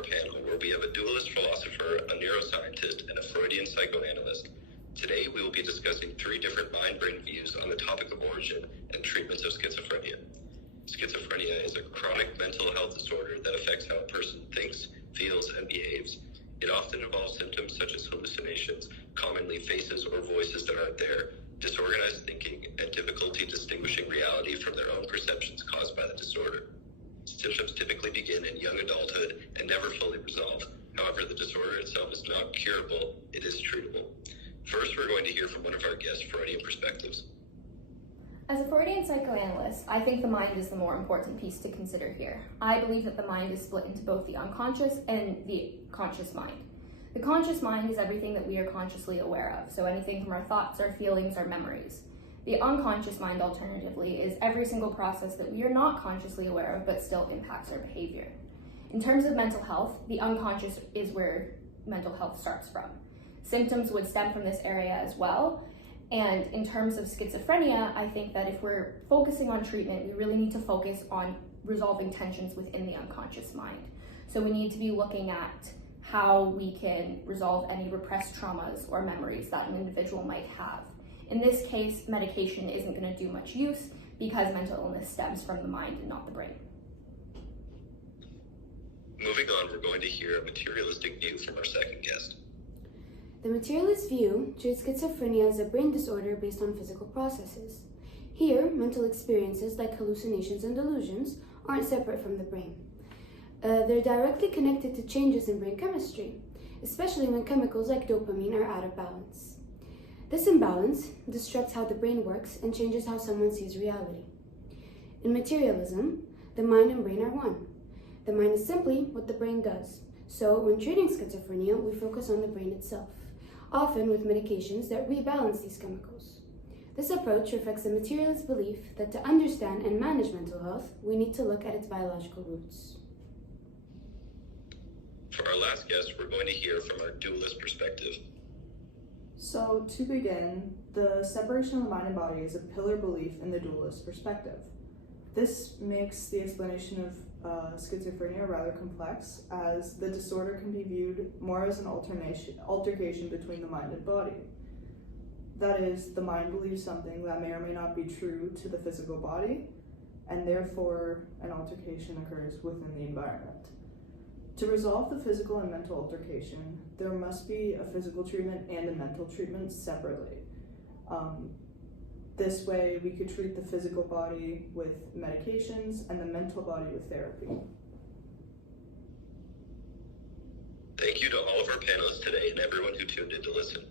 our panel, where we have a dualist philosopher, a neuroscientist, and a Freudian psychoanalyst. Today, we will be discussing 3 different mind-brain views on the topic of origin and treatments of schizophrenia. Schizophrenia is a chronic mental health disorder that affects how a person thinks, feels, and behaves. It often involves symptoms such as hallucinations, commonly faces or voices that aren't there, disorganized thinking, and difficulty distinguishing reality from their own perceptions caused by the disorder. Symptoms typically begin in young adulthood and never fully resolve. However, the disorder itself is not curable, it is treatable. First, we're going to hear from one of our guests' Freudian perspectives. As a Freudian psychoanalyst, I think the mind is the more important piece to consider here. I believe that the mind is split into both the unconscious and the conscious mind. The conscious mind is everything that we are consciously aware of, so anything from our thoughts, our feelings, our memories. The unconscious mind, alternatively, is every single process that we are not consciously aware of but still impacts our behavior. In terms of mental health, the unconscious is where mental health starts from. Symptoms would stem from this area as well. And in terms of schizophrenia, I think that if we're focusing on treatment, we really need to focus on resolving tensions within the unconscious mind. So we need to be looking at how we can resolve any repressed traumas or memories that an individual might have. In this case, medication isn't going to do much use because mental illness stems from the mind and not the brain. Moving on, we're going to hear a materialistic view from our second guest. The materialist view treats schizophrenia as a brain disorder based on physical processes. Here, mental experiences like hallucinations and delusions aren't separate from the brain. They're directly connected to changes in brain chemistry, especially when chemicals like dopamine are out of balance. This imbalance disrupts how the brain works and changes how someone sees reality. In materialism, the mind and brain are one. The mind is simply what the brain does. So when treating schizophrenia, we focus on the brain itself, often with medications that rebalance these chemicals. This approach reflects the materialist belief that to understand and manage mental health, we need to look at its biological roots. For our last guest, we're going to hear from our dualist perspective. So, to begin, the separation of the mind and body is a pillar belief in the dualist perspective. This makes the explanation of schizophrenia rather complex, as the disorder can be viewed more as an altercation between the mind and body. That is, the mind believes something that may or may not be true to the physical body, and therefore an altercation occurs within the environment. To resolve the physical and mental altercation, there must be a physical treatment and a mental treatment separately. This way, we could treat the physical body with medications and the mental body with therapy. Thank you to all of our panelists today and everyone who tuned in to listen.